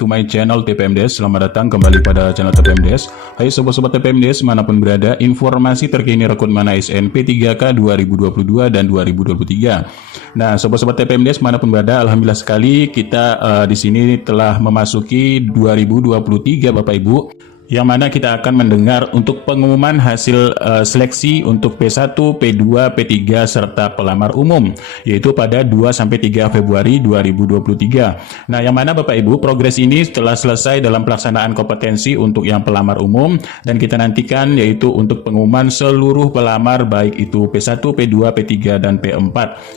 to my channel TPMDes. Selamat datang kembali pada channel TPMDes. Hai sobat-sobat TPMDes manapun berada, informasi terkini rekrutmen ASN P3K 2022 dan 2023. Nah, sobat-sobat TPMDes manapun berada, alhamdulillah sekali kita di sini telah memasuki 2023 Bapak Ibu. Yang mana kita akan mendengar untuk pengumuman hasil seleksi untuk P1, P2, P3, serta pelamar umum, yaitu pada 2-3 Februari 2023. Nah, yang mana Bapak Ibu, progres ini telah selesai dalam pelaksanaan kompetensi untuk yang pelamar umum, dan kita nantikan yaitu untuk pengumuman seluruh pelamar baik itu P1, P2, P3, dan P4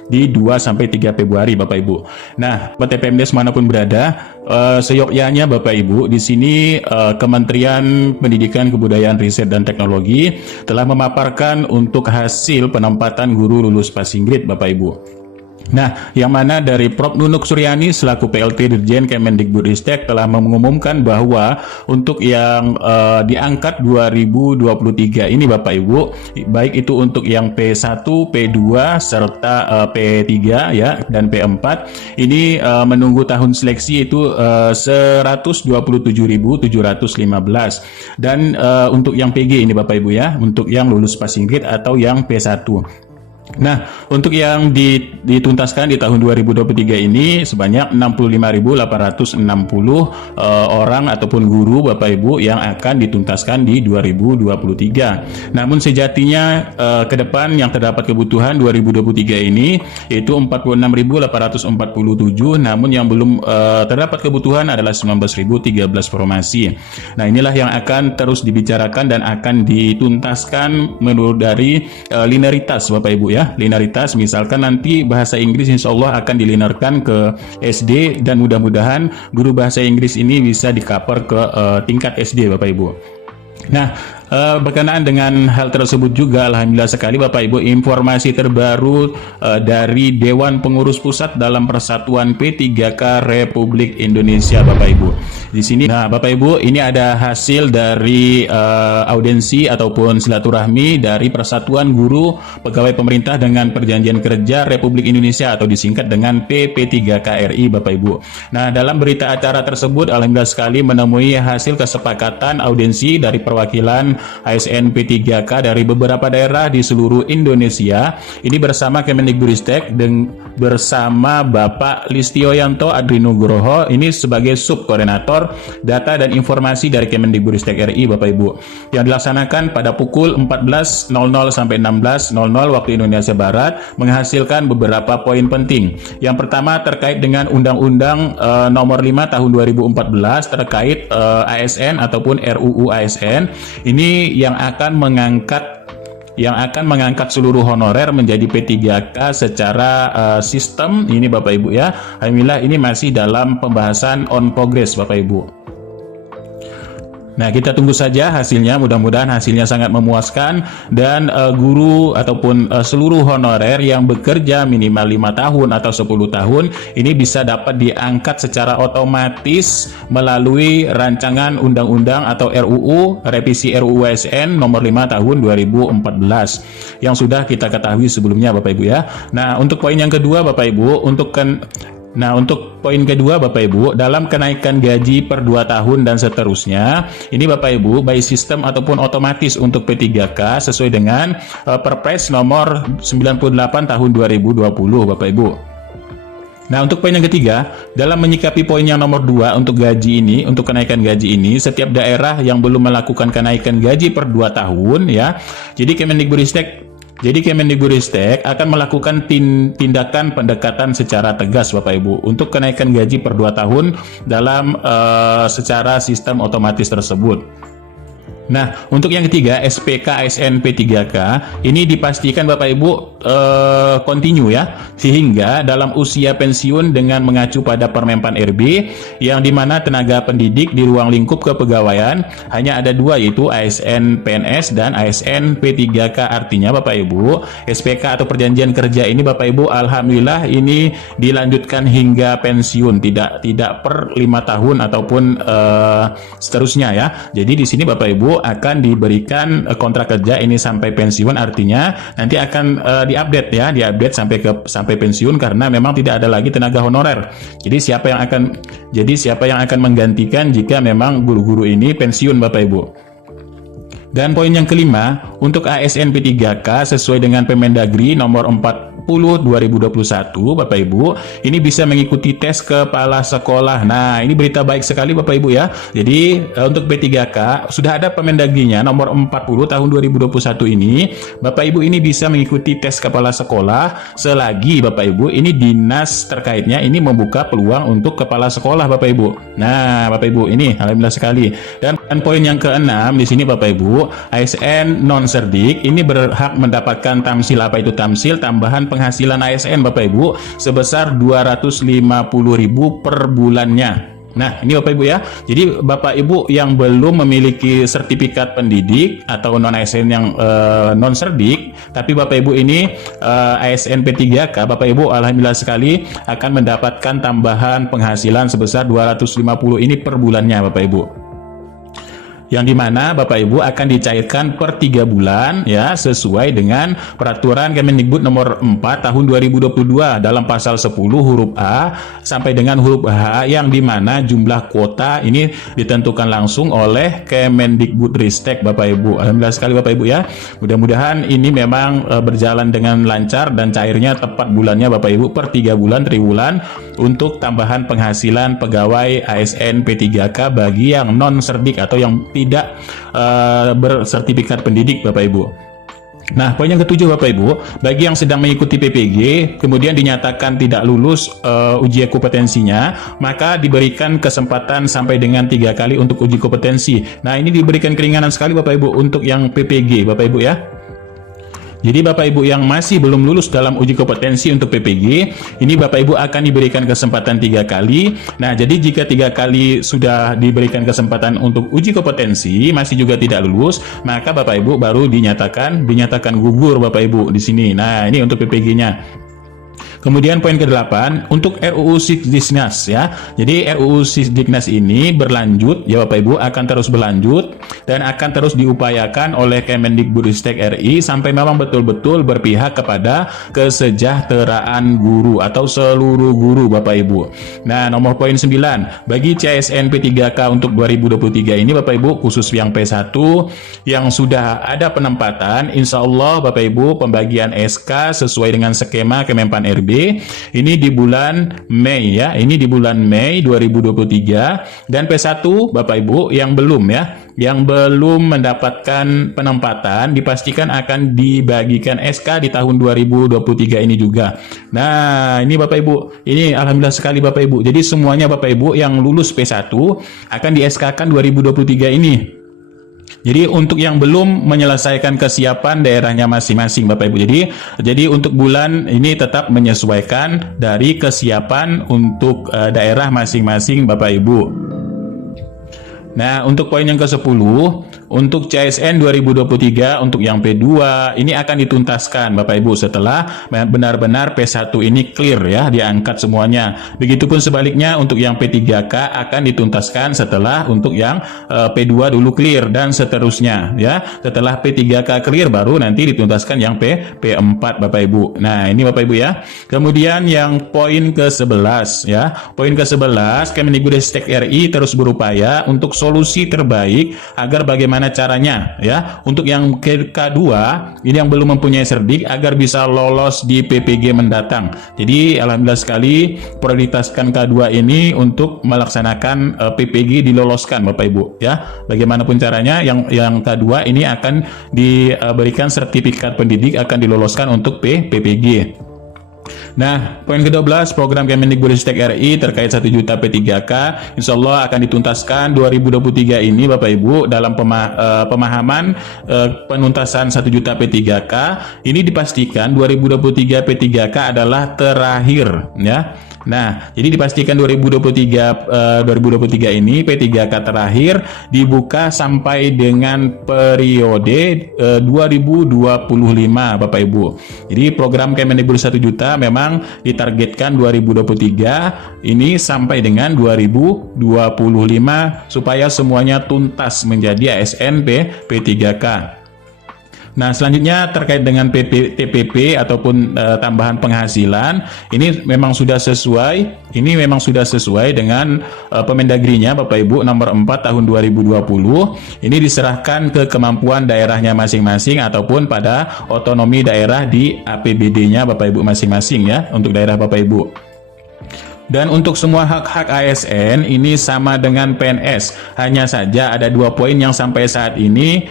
di 2-3 Februari Bapak Ibu. Nah, TPMDes manapun berada, seyogyanya Bapak Ibu, di sini Kementerian Pendidikan, Kebudayaan, Riset, dan Teknologi telah memaparkan untuk hasil penempatan guru lulus passing grade Bapak Ibu. Nah, yang mana dari Prof. Nunuk Suryani selaku PLT Dirjen Kemendikbudristek telah mengumumkan bahwa untuk yang diangkat 2023 ini Bapak Ibu, baik itu untuk yang P1, P2 serta P3 ya dan P4 ini menunggu tahun seleksi itu 127.715, dan untuk yang PG ini Bapak Ibu ya, untuk yang lulus passing grade atau yang P1. Nah, untuk yang dituntaskan di tahun 2023 ini sebanyak 65.860 orang ataupun guru Bapak Ibu yang akan dituntaskan di 2023. Namun sejatinya ke depan yang terdapat kebutuhan 2023 ini yaitu 46.847, namun yang belum terdapat kebutuhan adalah 19.013 formasi. Nah, inilah yang akan terus dibicarakan dan akan dituntaskan menurut dari linearitas Bapak Ibu ya. Linearitas, misalkan nanti bahasa Inggris insya Allah akan dilinearkan ke SD, dan mudah-mudahan guru bahasa Inggris ini bisa di-cover ke tingkat SD Bapak Ibu. Nah, berkenaan dengan hal tersebut juga alhamdulillah sekali Bapak Ibu, informasi terbaru dari Dewan Pengurus Pusat dalam Persatuan P3K Republik Indonesia Bapak Ibu. Di sini nah Bapak Ibu, ini ada hasil dari audiensi ataupun silaturahmi dari Persatuan Guru Pegawai Pemerintah dengan Perjanjian Kerja Republik Indonesia atau disingkat dengan PP3KRI Bapak Ibu. Nah, dalam berita acara tersebut alhamdulillah sekali menemui hasil kesepakatan audiensi dari perwakilan ASN P3K dari beberapa daerah di seluruh Indonesia. Ini bersama Kemendikbudristek dan bersama Bapak Listioyanto Adrinugroho ini sebagai subkoordinator data dan informasi dari Kemendikbudristek RI Bapak Ibu, yang dilaksanakan pada pukul 14.00 sampai 16.00 waktu Indonesia Barat, menghasilkan beberapa poin penting. Yang pertama terkait dengan Undang-Undang Nomor 5 Tahun 2014 terkait ASN ataupun RUU ASN. Ini yang akan mengangkat seluruh honorer menjadi P3K secara sistem ini Bapak Ibu ya. Alhamdulillah ini masih dalam pembahasan on progress Bapak Ibu. Nah, kita tunggu saja hasilnya, mudah-mudahan hasilnya sangat memuaskan, dan guru ataupun seluruh honorer yang bekerja minimal 5 tahun atau 10 tahun ini bisa dapat diangkat secara otomatis melalui rancangan undang-undang atau RUU, revisi RUU ASN nomor 5 tahun 2014 yang sudah kita ketahui sebelumnya Bapak Ibu ya. Nah, untuk poin yang kedua Bapak Ibu, untuk poin kedua Bapak Ibu, dalam kenaikan gaji per 2 tahun dan seterusnya, ini Bapak Ibu, baik sistem ataupun otomatis untuk P3K sesuai dengan Perpres nomor 98 tahun 2020 Bapak Ibu. Nah, untuk poin yang ketiga, dalam menyikapi poin yang nomor 2 untuk gaji ini, untuk kenaikan gaji ini, setiap daerah yang belum melakukan kenaikan gaji per 2 tahun ya, jadi Kemendikbudristek akan melakukan tindakan pendekatan secara tegas Bapak Ibu untuk kenaikan gaji per 2 tahun dalam secara sistem otomatis tersebut. Nah, untuk yang ketiga, SPK ASN P3K ini dipastikan Bapak Ibu kontinu ya, sehingga dalam usia pensiun dengan mengacu pada Permenpan RB, yang dimana tenaga pendidik di ruang lingkup kepegawaian hanya ada 2, yaitu ASN PNS dan ASN P3K. Artinya Bapak Ibu, SPK atau perjanjian kerja ini Bapak Ibu alhamdulillah ini dilanjutkan hingga pensiun, tidak per 5 tahun ataupun seterusnya ya. Jadi di sini Bapak Ibu Ibu akan diberikan kontrak kerja ini sampai pensiun, artinya nanti akan diupdate ya, diupdate sampai pensiun karena memang tidak ada lagi tenaga honorer. Jadi siapa yang akan menggantikan jika memang guru-guru ini pensiun Bapak Ibu. Dan poin yang kelima, untuk ASN P3K sesuai dengan Permendagri nomor 40 2021 Bapak Ibu, ini bisa mengikuti tes kepala sekolah. Nah, ini berita baik sekali Bapak Ibu ya. Jadi untuk P3K sudah ada Permendagrinya nomor 40 tahun 2021 ini. Bapak Ibu ini bisa mengikuti tes kepala sekolah selagi Bapak Ibu ini dinas terkaitnya ini membuka peluang untuk kepala sekolah Bapak Ibu. Nah, Bapak Ibu ini alhamdulillah sekali. Dan poin yang keenam di sini Bapak Ibu, ASN non-serdik ini berhak mendapatkan tamsil. Apa itu tamsil? Tambahan penghasilan ASN Bapak Ibu sebesar 250.000 per bulannya. Nah, ini Bapak Ibu ya. Jadi Bapak Ibu yang belum memiliki sertifikat pendidik atau non-ASN yang non-serdik, tapi Bapak Ibu ini ASN P3K, Bapak Ibu alhamdulillah sekali akan mendapatkan tambahan penghasilan sebesar 250 ini per bulannya Bapak Ibu. Yang dimana Bapak Ibu akan dicairkan per 3 bulan ya, sesuai dengan peraturan Kemendikbud nomor 4 tahun 2022 dalam pasal 10 huruf A sampai dengan huruf H, yang dimana jumlah kuota ini ditentukan langsung oleh Kemendikbudristek Bapak Ibu. Alhamdulillah sekali Bapak Ibu ya. Mudah-mudahan ini memang berjalan dengan lancar dan cairnya tepat bulannya Bapak Ibu per 3 bulan triwulan untuk tambahan penghasilan pegawai ASN P3K bagi yang non-serdik atau yang tidak bersertifikat pendidik Bapak Ibu. Nah, poin yang ketujuh Bapak Ibu, bagi yang sedang mengikuti PPG kemudian dinyatakan tidak lulus uji kompetensinya, maka diberikan kesempatan sampai dengan 3 kali untuk uji kompetensi. Nah, ini diberikan keringanan sekali Bapak Ibu untuk yang PPG Bapak Ibu ya. Jadi Bapak Ibu yang masih belum lulus dalam uji kompetensi untuk PPG, ini Bapak Ibu akan diberikan kesempatan 3 kali. Nah, jadi jika 3 kali sudah diberikan kesempatan untuk uji kompetensi masih juga tidak lulus, maka Bapak Ibu baru dinyatakan gugur Bapak Ibu di sini. Nah, ini untuk PPG-nya. Kemudian poin ke-8 untuk RUU Sisdiknas ya. Jadi RUU Sisdiknas ini berlanjut ya Bapak Ibu, akan terus berlanjut dan akan terus diupayakan oleh Kemendikbudristek RI sampai memang betul-betul berpihak kepada kesejahteraan guru atau seluruh guru Bapak Ibu. Nah, nomor poin 9, bagi CSN P3K untuk 2023 ini Bapak Ibu, khusus yang P1 yang sudah ada penempatan, insya Allah Bapak Ibu pembagian SK sesuai dengan skema Kemenpan RB ini di bulan Mei ya, ini di bulan Mei 2023. Dan P1 Bapak Ibu yang belum mendapatkan penempatan dipastikan akan dibagikan SK di tahun 2023 ini juga. Nah, ini Bapak Ibu, ini alhamdulillah sekali Bapak Ibu. Jadi semuanya Bapak Ibu yang lulus P1 akan di SK-kan 2023 ini. Jadi untuk yang belum menyelesaikan kesiapan daerahnya masing-masing Bapak Ibu. Jadi untuk bulan ini tetap menyesuaikan dari kesiapan untuk daerah masing-masing Bapak Ibu. Nah, untuk poin yang ke-10, untuk CSN 2023 untuk yang P2 ini akan dituntaskan Bapak Ibu setelah benar-benar P1 ini clear ya, diangkat semuanya. Begitupun sebaliknya untuk yang P3K akan dituntaskan setelah untuk yang P2 dulu clear dan seterusnya ya. Setelah P3K clear baru nanti dituntaskan yang P4 Bapak Ibu. Nah, ini Bapak Ibu ya. Kemudian yang poin ke-11 ya. Poin ke-11, Kemendikbudristek RI terus berupaya untuk solusi terbaik agar bagaimana caranya ya untuk yang K2 ini yang belum mempunyai serdik agar bisa lolos di PPG mendatang. Jadi alhamdulillah sekali prioritaskan K2 ini untuk melaksanakan PPG diloloskan Bapak Ibu ya. Bagaimanapun caranya yang K2 ini akan diberikan sertifikat pendidik, akan diloloskan untuk PPG. Nah, poin ke-12, program Kemendikbudristek RI terkait 1 juta P3K insya Allah akan dituntaskan 2023 ini Bapak Ibu dalam pemahaman penuntasan 1 juta P3K ini dipastikan 2023 P3K adalah terakhir ya. Nah, jadi dipastikan 2023 ini P3K terakhir dibuka sampai dengan periode 2025 Bapak Ibu. Jadi program Kemendikbud 1 juta memang ditargetkan 2023 ini sampai dengan 2025 supaya semuanya tuntas menjadi ASN P3K. Nah, selanjutnya terkait dengan TPP ataupun tambahan penghasilan, ini memang sudah sesuai dengan Permendagrinya Bapak Ibu nomor 4 tahun 2020. Ini diserahkan ke kemampuan daerahnya masing-masing ataupun pada otonomi daerah di APBD-nya Bapak Ibu masing-masing ya, untuk daerah Bapak Ibu. Dan untuk semua hak-hak ASN ini sama dengan PNS. Hanya saja ada 2 poin yang sampai saat ini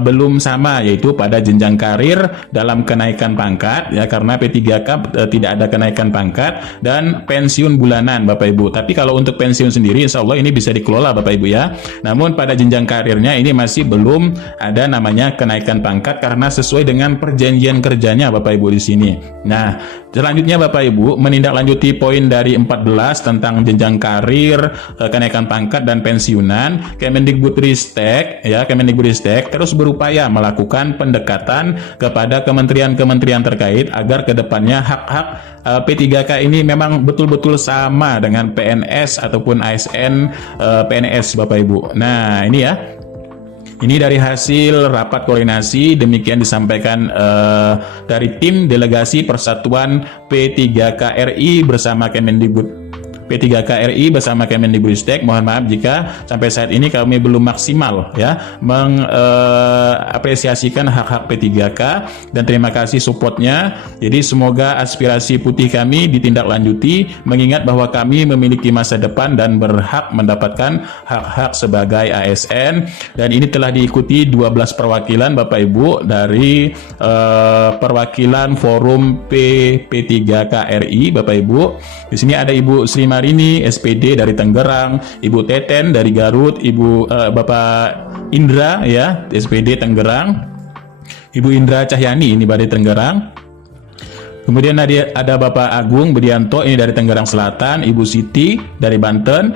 belum sama, yaitu pada jenjang karir dalam kenaikan pangkat ya, karena P3K tidak ada kenaikan pangkat, dan pensiun bulanan Bapak Ibu. Tapi kalau untuk pensiun sendiri insya Allah ini bisa dikelola Bapak Ibu ya. Namun pada jenjang karirnya ini masih belum ada namanya kenaikan pangkat karena sesuai dengan perjanjian kerjanya Bapak Ibu di sini. Nah, selanjutnya Bapak Ibu menindaklanjuti poin dari 14 tentang jenjang karir, kenaikan pangkat dan pensiunan. Kemendikbudristek terus berupaya melakukan pendekatan kepada kementerian-kementerian terkait agar kedepannya hak-hak P3K ini memang betul-betul sama dengan PNS ataupun ASN PNS Bapak Ibu. Nah, ini ya. Ini dari hasil rapat koordinasi, demikian disampaikan dari tim delegasi Persatuan P3K RI bersama Kemendikbud P3K RI bersama Kemendikbudristek. Mohon maaf jika sampai saat ini kami belum maksimal ya mengapresiasikan hak-hak P3K, dan terima kasih supportnya. Jadi semoga aspirasi putih kami ditindaklanjuti, mengingat bahwa kami memiliki masa depan dan berhak mendapatkan hak-hak sebagai ASN, dan ini telah diikuti 12 perwakilan Bapak Ibu dari perwakilan forum P3K RI Bapak Ibu. Di sini ada Ibu Sri Marini SPD dari Tangerang, Ibu Teten dari Garut, Bapak Indra ya SPD Tangerang, Ibu Indra Cahyani ini dari Tangerang. Kemudian ada Bapak Agung Bedianto ini dari Tangerang Selatan, Ibu Siti dari Banten,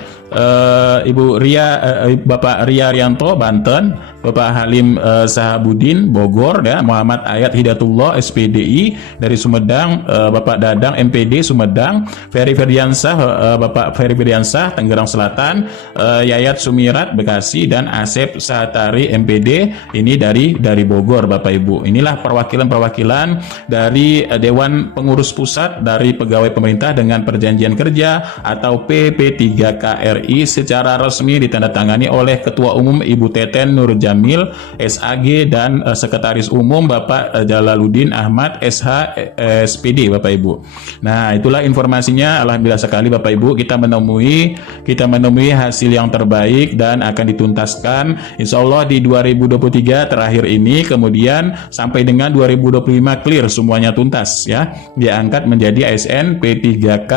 Bapak Ria Rianto Banten, Bapak Halim Sahabudin Bogor ya, Muhammad Ayat Hidayatullah SPDI dari Sumedang, Bapak Dadang MPD Sumedang, Ferry Ferdiansah Bapak Ferry Ferdiansah Tangerang Selatan, Yayat Sumirat Bekasi, dan Asep Sahatari MPD ini dari Bogor Bapak Ibu. Inilah perwakilan-perwakilan dari Dewan Pengurus Pusat dari pegawai pemerintah dengan perjanjian kerja atau PP3K RI secara resmi ditandatangani oleh Ketua Umum Ibu Teten Nur Jamil SAG dan Sekretaris Umum Bapak Jalaluddin Ahmad SH SPD Bapak Ibu. Nah, itulah informasinya. Alhamdulillah sekali Bapak Ibu, kita menemui hasil yang terbaik dan akan dituntaskan insya Allah di 2023 terakhir ini, kemudian sampai dengan 2025 clear semuanya tuntas ya, diangkat menjadi ASN P3K.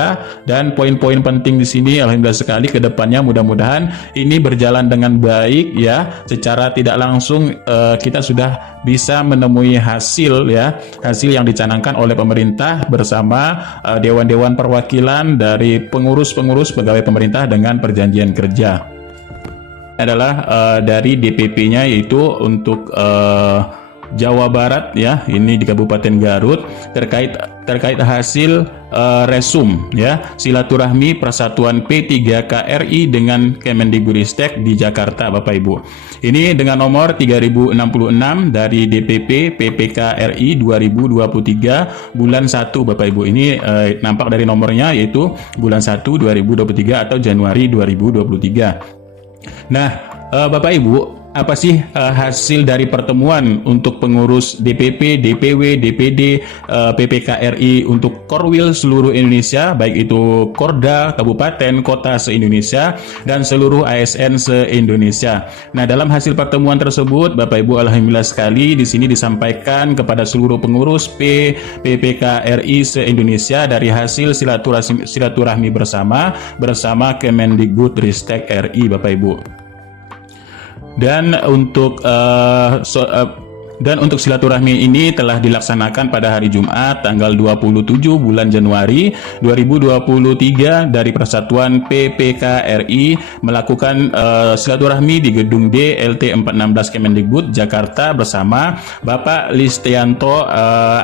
Dan poin-poin penting di sini alhamdulillah sekali, kedepannya mudah-mudahan ini berjalan dengan baik ya, secara tidak langsung kita sudah bisa menemui hasil yang dicanangkan oleh pemerintah bersama dewan-dewan perwakilan dari pengurus-pengurus pegawai pemerintah dengan perjanjian kerja. Adalah dari DPP-nya, yaitu untuk Jawa Barat ya, ini di Kabupaten Garut, terkait hasil resum ya silaturahmi Persatuan P3K RI dengan Kemendikbudristek di Jakarta Bapak Ibu. Ini dengan nomor 3066 dari DPP PPK RI 2023 bulan 1 Bapak Ibu. Ini nampak dari nomornya, yaitu bulan 1 2023 atau Januari 2023. Nah, Bapak Ibu, apa sih hasil dari pertemuan untuk pengurus DPP, DPW, DPD, PPK RI untuk Korwil seluruh Indonesia, baik itu Korda, Kabupaten, Kota se-Indonesia, dan seluruh ASN se-Indonesia. Nah, dalam hasil pertemuan tersebut, Bapak Ibu, alhamdulillah sekali di sini disampaikan kepada seluruh pengurus PPK RI se-Indonesia dari hasil silaturahmi bersama Kemendikbudristek RI Bapak Ibu. Dan untuk Dan untuk silaturahmi ini telah dilaksanakan pada hari Jumat tanggal 27 bulan Januari 2023 dari Persatuan PPK RI melakukan silaturahmi di Gedung D LT 416 Kemendikbud Jakarta bersama Bapak Listianto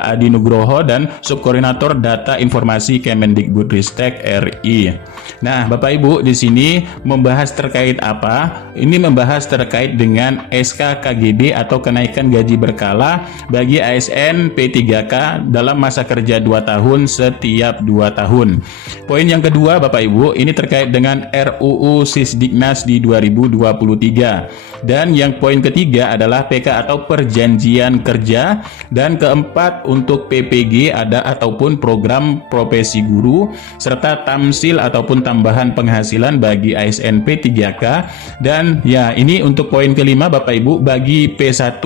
Adi Nugroho dan Subkoordinator Data Informasi Kemendikbudristek RI. Nah, Bapak Ibu di sini membahas terkait apa? Ini membahas terkait dengan SK KGB atau kenaikan gaji berkala bagi ASN P3K dalam masa kerja 2 tahun setiap 2 tahun. Poin yang kedua Bapak Ibu, ini terkait dengan RUU Sisdiknas di 2023. Dan yang poin ketiga adalah PK atau perjanjian kerja, dan keempat untuk PPG ada ataupun program profesi guru, serta tamsil ataupun tambahan penghasilan bagi ASN P3K. Dan ya, ini untuk poin kelima Bapak Ibu bagi P1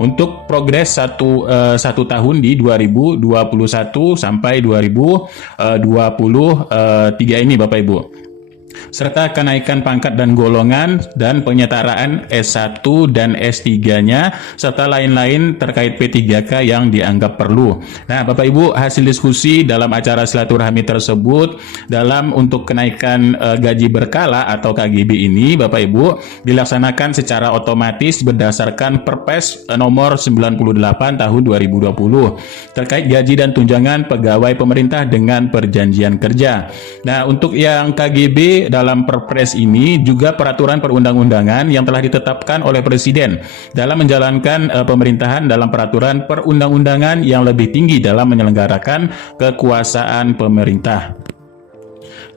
untuk progres satu tahun di 2021 sampai 2023 ini Bapak Ibu, serta kenaikan pangkat dan golongan dan penyetaraan S1 dan S3-nya serta lain-lain terkait P3K yang dianggap perlu. Nah, Bapak Ibu, hasil diskusi dalam acara silaturahmi tersebut dalam untuk kenaikan gaji berkala atau KGB ini Bapak Ibu dilaksanakan secara otomatis berdasarkan Perpres nomor 98 tahun 2020 terkait gaji dan tunjangan pegawai pemerintah dengan perjanjian kerja. Nah, untuk yang KGB dalam Perpres ini juga peraturan perundang-undangan yang telah ditetapkan oleh Presiden dalam menjalankan pemerintahan dalam peraturan perundang-undangan yang lebih tinggi dalam menyelenggarakan kekuasaan pemerintah.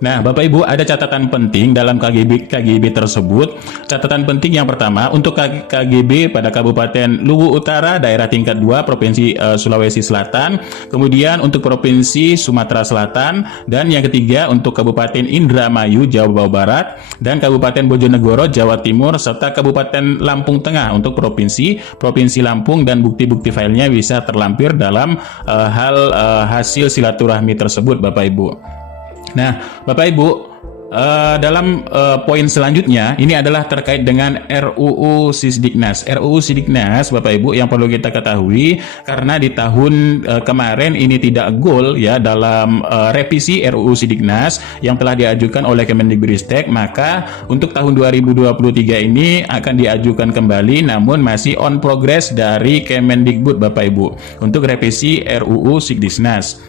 Nah, Bapak Ibu, ada catatan penting dalam KGB tersebut. Catatan penting yang pertama untuk KGB pada Kabupaten Luwu Utara, daerah tingkat 2, Provinsi Sulawesi Selatan, kemudian untuk Provinsi Sumatera Selatan, dan yang ketiga untuk Kabupaten Indramayu, Jawa Barat, dan Kabupaten Bojonegoro, Jawa Timur, serta Kabupaten Lampung Tengah untuk Provinsi Lampung, dan bukti-bukti filenya bisa terlampir dalam hasil silaturahmi tersebut Bapak Ibu. Nah, Bapak Ibu, dalam poin selanjutnya ini adalah terkait dengan RUU Sisdiknas. RUU Sisdiknas Bapak Ibu yang perlu kita ketahui, karena di tahun kemarin ini tidak goal ya dalam revisi RUU Sisdiknas yang telah diajukan oleh Kemendikbudristek, maka untuk tahun 2023 ini akan diajukan kembali namun masih on progress dari Kemendikbud Bapak Ibu untuk revisi RUU Sisdiknas.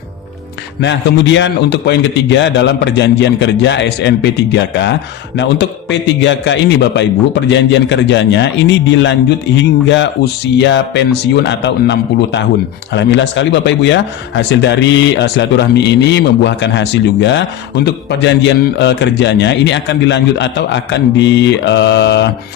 Nah, kemudian untuk poin ketiga dalam perjanjian kerja ASN P3K. Nah, untuk P3K ini Bapak Ibu, perjanjian kerjanya ini dilanjut hingga usia pensiun atau 60 tahun. Alhamdulillah sekali Bapak Ibu ya, hasil dari silaturahmi ini membuahkan hasil juga. Untuk perjanjian kerjanya ini akan dilanjut atau akan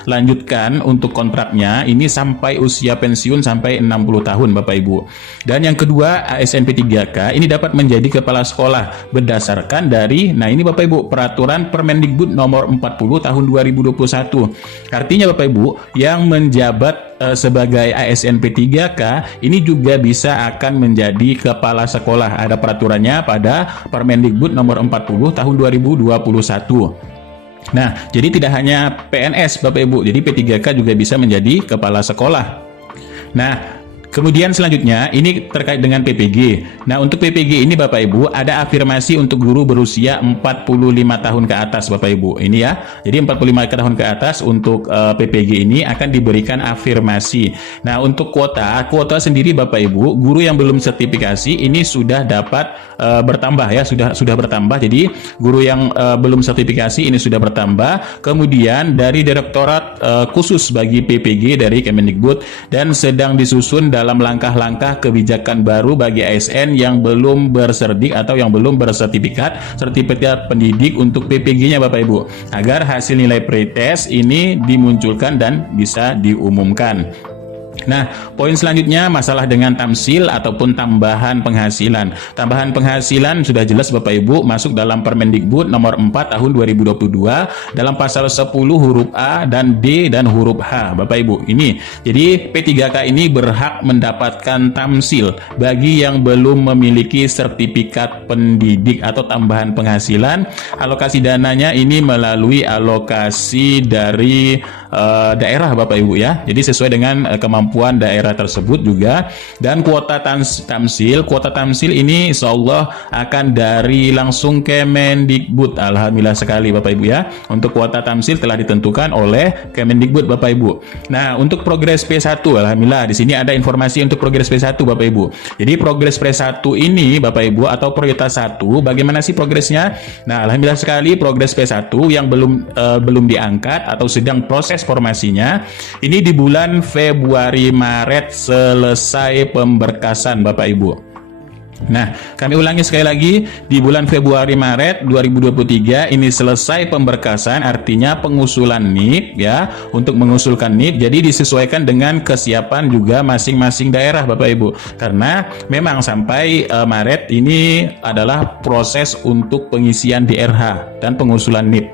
dilanjutkan untuk kontraknya ini sampai usia pensiun sampai 60 tahun Bapak Ibu. Dan yang kedua, ASN P3K ini dapat menjadi kepala sekolah berdasarkan dari, nah ini Bapak Ibu, peraturan Permendikbud nomor 40 tahun 2021. Artinya Bapak Ibu, yang menjabat sebagai ASN P3K ini juga bisa akan menjadi kepala sekolah. Ada peraturannya pada Permendikbud nomor 40 tahun 2021. Nah, jadi tidak hanya PNS Bapak Ibu, jadi P3K juga bisa menjadi kepala sekolah. Nah, kemudian selanjutnya ini terkait dengan PPG. Nah, untuk PPG ini Bapak Ibu ada afirmasi untuk guru berusia 45 tahun ke atas Bapak Ibu. Ini ya. Jadi 45 tahun ke atas untuk PPG ini akan diberikan afirmasi. Nah, untuk kuota sendiri Bapak Ibu, guru yang belum sertifikasi ini sudah dapat bertambah ya, sudah bertambah. Jadi guru yang belum sertifikasi ini sudah bertambah. Kemudian dari Direktorat khusus bagi PPG dari Kemendikbud dan sedang disusun dalam langkah-langkah kebijakan baru bagi ASN yang belum berserdik atau yang belum bersertifikat pendidik untuk PPG-nya Bapak Ibu, agar hasil nilai pretest ini dimunculkan dan bisa diumumkan. Nah, poin selanjutnya masalah dengan tamsil ataupun tambahan penghasilan. Tambahan penghasilan sudah jelas Bapak Ibu masuk dalam Permendikbud nomor 4 tahun 2022 dalam pasal 10 huruf A dan D dan huruf H Bapak Ibu. Ini. Jadi P3K ini berhak mendapatkan tamsil bagi yang belum memiliki sertifikat pendidik atau tambahan penghasilan. Alokasi dananya ini melalui alokasi dari daerah Bapak Ibu ya. Jadi sesuai dengan kemampuan daerah tersebut juga. Dan kuota tamsil ini insya Allah akan dari langsung Kemendikbud. Alhamdulillah sekali Bapak Ibu ya. Untuk kuota tamsil telah ditentukan oleh Kemendikbud Bapak Ibu. Nah, untuk progres P1 alhamdulillah di sini ada informasi untuk progres P1 Bapak Ibu. Jadi progres P1 ini Bapak Ibu atau prioritas 1, bagaimana sih progresnya? Nah, alhamdulillah sekali progres P1 yang belum diangkat atau sedang proses formasinya ini di bulan Februari Maret selesai pemberkasan Bapak Ibu. Nah, kami ulangi sekali lagi, di bulan Februari Maret 2023 ini selesai pemberkasan, artinya pengusulan NIP ya, untuk mengusulkan NIP. Jadi disesuaikan dengan kesiapan juga masing-masing daerah Bapak Ibu. Karena memang sampai Maret ini adalah proses untuk pengisian DRH dan pengusulan NIP.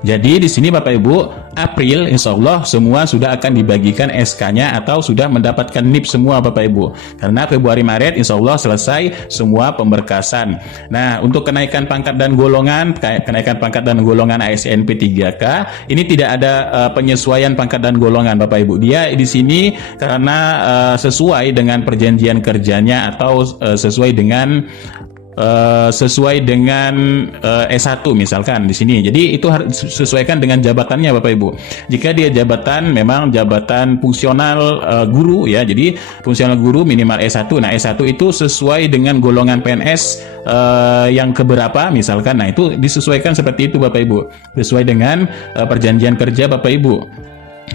Jadi di sini Bapak Ibu, April insya Allah semua sudah akan dibagikan SK-nya atau sudah mendapatkan NIP semua Bapak Ibu. Karena Februari Maret insya Allah selesai semua pemberkasan. Nah, untuk kenaikan pangkat dan golongan ASN P3K ini tidak ada penyesuaian pangkat dan golongan Bapak Ibu. Dia di sini karena sesuai dengan perjanjian kerjanya atau sesuai dengan S1 misalkan di sini. Jadi itu harus disesuaikan dengan jabatannya Bapak Ibu. Jika dia jabatan memang jabatan fungsional guru ya. Jadi fungsional guru minimal S1. Nah, S1 itu sesuai dengan golongan PNS yang keberapa misalkan. Nah, itu disesuaikan seperti itu Bapak Ibu. Sesuai dengan perjanjian kerja Bapak Ibu.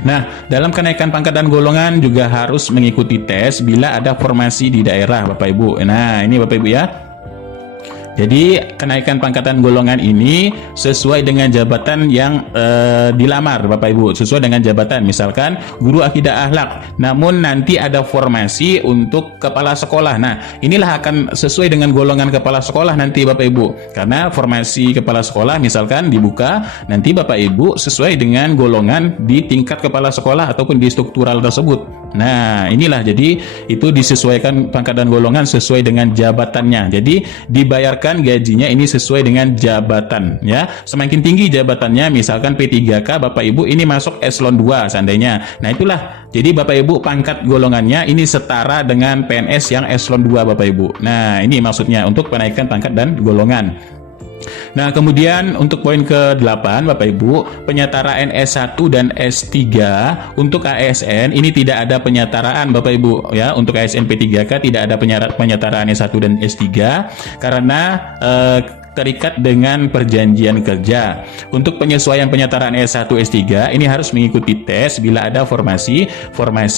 Nah, dalam kenaikan pangkat dan golongan juga harus mengikuti tes bila ada formasi di daerah Bapak Ibu. Nah, ini Bapak Ibu ya. Jadi kenaikan pangkatan golongan ini sesuai dengan jabatan yang dilamar Bapak Ibu, sesuai dengan jabatan misalkan guru akidah akhlak. Namun nanti ada formasi untuk kepala sekolah. Nah, inilah akan sesuai dengan golongan kepala sekolah nanti Bapak Ibu. Karena formasi kepala sekolah misalkan dibuka, nanti Bapak Ibu sesuai dengan golongan di tingkat kepala sekolah ataupun di struktural tersebut. Nah, inilah jadi itu disesuaikan pangkat dan golongan sesuai dengan jabatannya. Jadi dibayarkan gajinya ini sesuai dengan jabatan ya. Semakin tinggi jabatannya misalkan P3K Bapak Ibu ini masuk eselon 2 seandainya. Nah, itulah. Jadi Bapak Ibu pangkat golongannya ini setara dengan PNS yang eselon 2 Bapak Ibu. Nah, ini maksudnya untuk penaikan pangkat dan golongan. Nah, kemudian untuk poin ke-8 Bapak Ibu, penyetaraan S1 dan S3 untuk ASN ini tidak ada penyetaraan Bapak Ibu ya. Untuk ASN P3K tidak ada penyetaraan S1 dan S3 karena terikat dengan perjanjian kerja. Untuk penyesuaian penyetaraan S1 S3 ini harus mengikuti tes bila ada formasi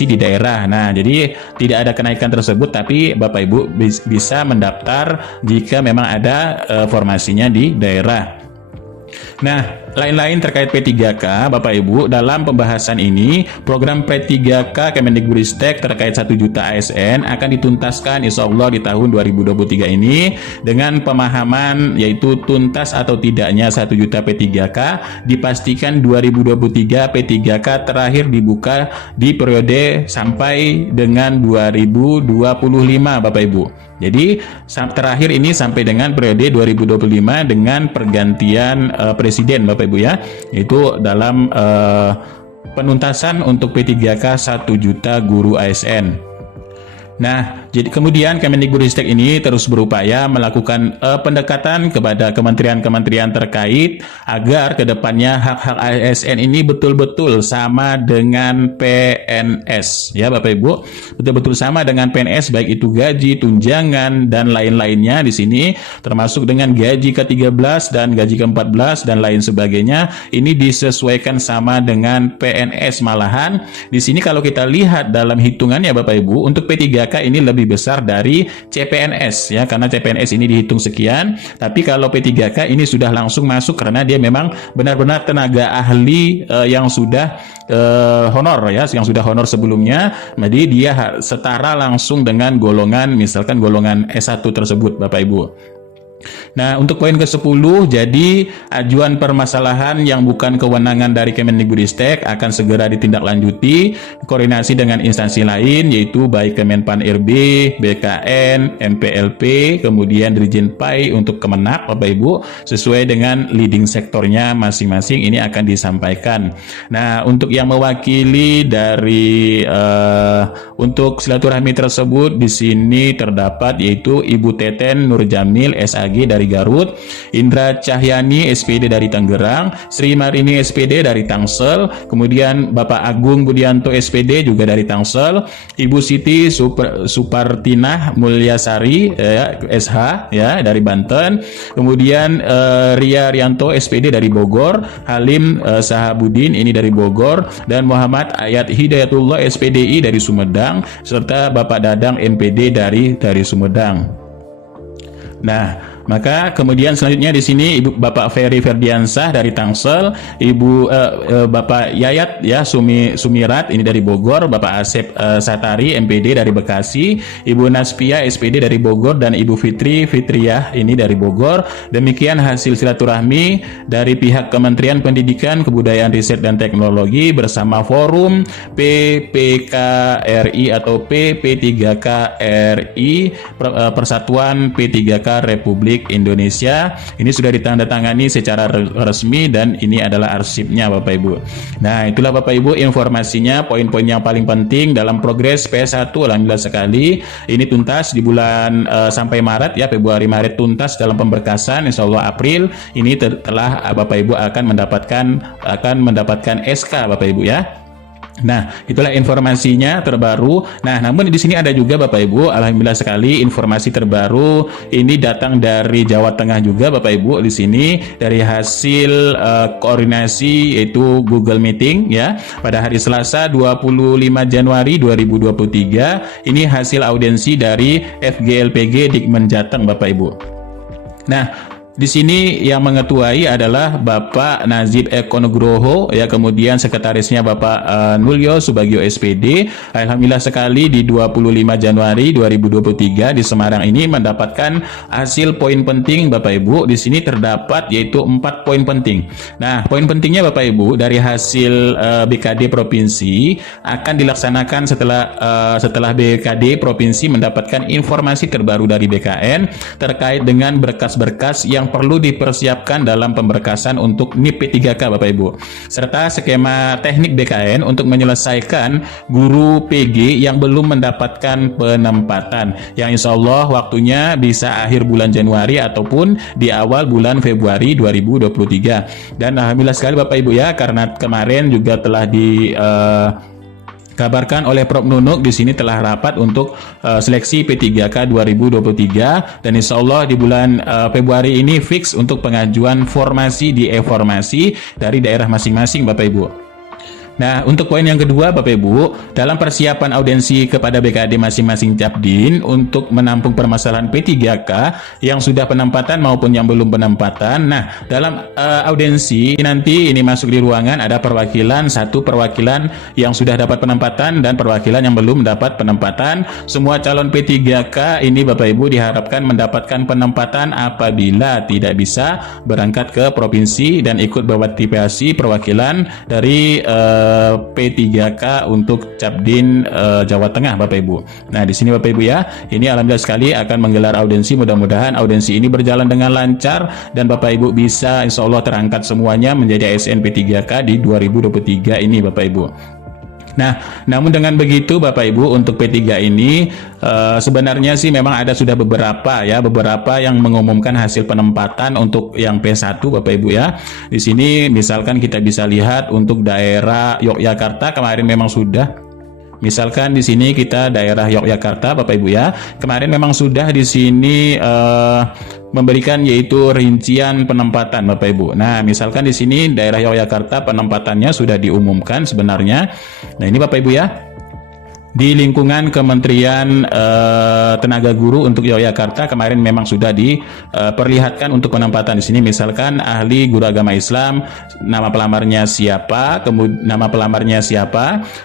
di daerah. Nah, jadi tidak ada kenaikan tersebut tapi Bapak Ibu bisa mendaftar jika memang ada formasinya di daerah. Nah, lain-lain terkait P3K Bapak Ibu, dalam pembahasan ini program P3K Kemendikbudristek terkait 1 juta ASN akan dituntaskan insya Allah di tahun 2023 ini dengan pemahaman yaitu tuntas atau tidaknya 1 juta P3K dipastikan 2023 P3K terakhir dibuka di periode sampai dengan 2025 Bapak Ibu. Jadi terakhir ini sampai dengan periode 2025 dengan pergantian presiden Bapak Ibu ya, itu dalam penuntasan untuk P3K 1 juta guru ASN. Nah, jadi kemudian Kemendikbudristek ini terus berupaya melakukan pendekatan kepada kementerian-kementerian terkait agar kedepannya hak-hak ASN ini betul-betul sama dengan PNS ya Bapak Ibu, betul-betul sama dengan PNS baik itu gaji, tunjangan dan lain-lainnya di sini termasuk dengan gaji ke-13 dan gaji ke-14 dan lain sebagainya ini disesuaikan sama dengan PNS. Malahan di sini kalau kita lihat dalam hitungannya Bapak Ibu untuk P3K ini lebih besar dari CPNS ya, karena CPNS ini dihitung sekian, tapi kalau P3K ini sudah langsung masuk karena dia memang benar-benar tenaga ahli yang sudah honor ya, yang sudah honor sebelumnya, jadi dia setara langsung dengan golongan misalkan golongan S1 tersebut Bapak Ibu. Nah, untuk poin ke-10, jadi ajuan permasalahan yang bukan kewenangan dari Kemendikbudristek akan segera ditindaklanjuti koordinasi dengan instansi lain, yaitu baik Kemenpan-RB, BKN, MPLP, kemudian Dirjen PAI untuk Kemenak, Bapak Ibu, sesuai dengan leading sektornya masing-masing ini akan disampaikan. Nah, untuk yang mewakili dari untuk silaturahmi tersebut di sini terdapat yaitu Ibu Teten Nurjamil SAG dari Garut, Indra Cahyani SPD dari Tangerang, Sri Marini SPD dari Tangsel, kemudian Bapak Agung Budianto SPD juga dari Tangsel, Ibu Siti Supartinah Mulyasari SH ya dari Banten, kemudian Ria Rianto SPD dari Bogor, Halim Sahabudin ini dari Bogor, dan Muhammad Ayat Hidayatullah SPDI dari Sumedang, serta Bapak Dadang MPD dari Sumedang. Nah, maka kemudian selanjutnya di sini Bapak Ferry Ferdiansah dari Tangsel, Bapak Yayat ya Sumirat ini dari Bogor, Bapak Asep Satari MPD dari Bekasi, Ibu Naspia SPD dari Bogor, dan Ibu Fitri Fitriah ini dari Bogor. Demikian hasil silaturahmi dari pihak Kementerian Pendidikan, Kebudayaan, Riset dan Teknologi bersama Forum PPKRI atau PP3KRI Persatuan P3K Republik Indonesia. Ini sudah ditandatangani secara resmi dan ini adalah arsipnya Bapak Ibu. Nah, itulah Bapak Ibu informasinya, poin-poin yang paling penting dalam progres PS1. Alhamdulillah sekali ini tuntas di bulan sampai Maret ya, Februari Maret tuntas dalam pemberkasan. Insya Allah April ini telah Bapak Ibu akan mendapatkan SK Bapak Ibu ya. Nah, itulah informasinya terbaru. Nah, namun di sini ada juga Bapak Ibu, alhamdulillah sekali informasi terbaru ini datang dari Jawa Tengah juga Bapak Ibu di sini dari hasil koordinasi yaitu Google Meeting ya pada hari Selasa 25 Januari 2023. Ini hasil audiensi dari FGLPG Dikmen Jateng Bapak Ibu. Nah, di sini yang mengetuai adalah Bapak Nazib Eko Nugroho ya, kemudian sekretarisnya Bapak Nulyo Subagio SPD. Alhamdulillah sekali di 25 Januari 2023 di Semarang ini mendapatkan hasil poin penting Bapak Ibu. Di sini terdapat yaitu 4 poin penting. Nah, poin pentingnya Bapak Ibu dari hasil BKD provinsi akan dilaksanakan setelah BKD provinsi mendapatkan informasi terbaru dari BKN terkait dengan berkas-berkas yang perlu dipersiapkan dalam pemberkasan untuk NIP P3K Bapak Ibu, serta skema teknik BKN untuk menyelesaikan guru PG yang belum mendapatkan penempatan, yang insya Allah waktunya bisa akhir bulan Januari ataupun di awal bulan Februari 2023. Dan alhamdulillah sekali Bapak Ibu ya, karena kemarin juga telah kabarkan oleh Prof Nunuk di sini telah rapat untuk seleksi P3K 2023 dan insya Allah di bulan Februari ini fix untuk pengajuan formasi di e-formasi dari daerah masing-masing Bapak Ibu. Nah, untuk poin yang kedua Bapak Ibu, dalam persiapan audiensi kepada BKD masing-masing Capdin untuk menampung permasalahan P3K yang sudah penempatan maupun yang belum penempatan. Nah, dalam audiensi nanti ini masuk di ruangan ada satu perwakilan yang sudah dapat penempatan dan perwakilan yang belum mendapat penempatan. Semua calon P3K ini Bapak Ibu diharapkan mendapatkan penempatan apabila tidak bisa berangkat ke provinsi dan ikut berpartisipasi perwakilan dari P3K untuk Capdin Jawa Tengah Bapak Ibu. Nah, di sini Bapak Ibu ya, ini alhamdulillah sekali akan menggelar audiensi. Mudah-mudahan audiensi ini berjalan dengan lancar dan Bapak Ibu bisa insya Allah terangkat semuanya menjadi ASN P3K di 2023 ini Bapak Ibu. Nah, namun dengan begitu Bapak Ibu untuk P3 ini sebenarnya sih memang ada sudah beberapa yang mengumumkan hasil penempatan untuk yang P1 Bapak Ibu ya. Di sini misalkan kita bisa lihat untuk daerah Yogyakarta kemarin memang sudah. Misalkan di sini kita daerah Yogyakarta Bapak Ibu ya. Kemarin memang sudah di sini memberikan yaitu rincian penempatan Bapak Ibu. Nah, misalkan di sini daerah Yogyakarta penempatannya sudah diumumkan sebenarnya. Nah, ini Bapak Ibu ya. di lingkungan Kementerian Tenaga Guru untuk Yogyakarta kemarin memang sudah diperlihatkan untuk penempatan di sini. Misalkan ahli guru agama Islam, nama pelamarnya siapa,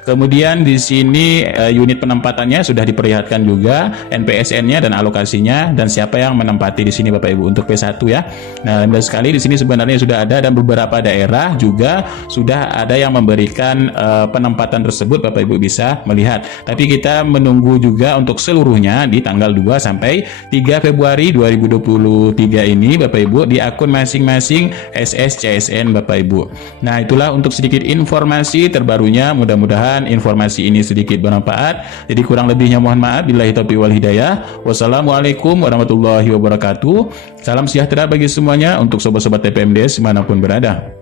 kemudian di sini unit penempatannya sudah diperlihatkan juga, NPSN-nya dan alokasinya, dan siapa yang menempati di sini Bapak Ibu untuk P1 ya. Nah, alhamdulillah sekali di sini sebenarnya sudah ada, dan beberapa daerah juga sudah ada yang memberikan penempatan tersebut, Bapak Ibu bisa melihat. Tapi kita menunggu juga untuk seluruhnya di tanggal 2 sampai 3 Februari 2023 ini Bapak Ibu di akun masing-masing SSCSN Bapak Ibu. Nah, itulah untuk sedikit informasi terbarunya. Mudah-mudahan informasi ini sedikit bermanfaat. Jadi kurang lebihnya mohon maaf. Billahi taufiq wal hidayah. Wassalamualaikum warahmatullahi wabarakatuh. Salam sejahtera bagi semuanya untuk sobat-sobat TPMDS dimanapun berada.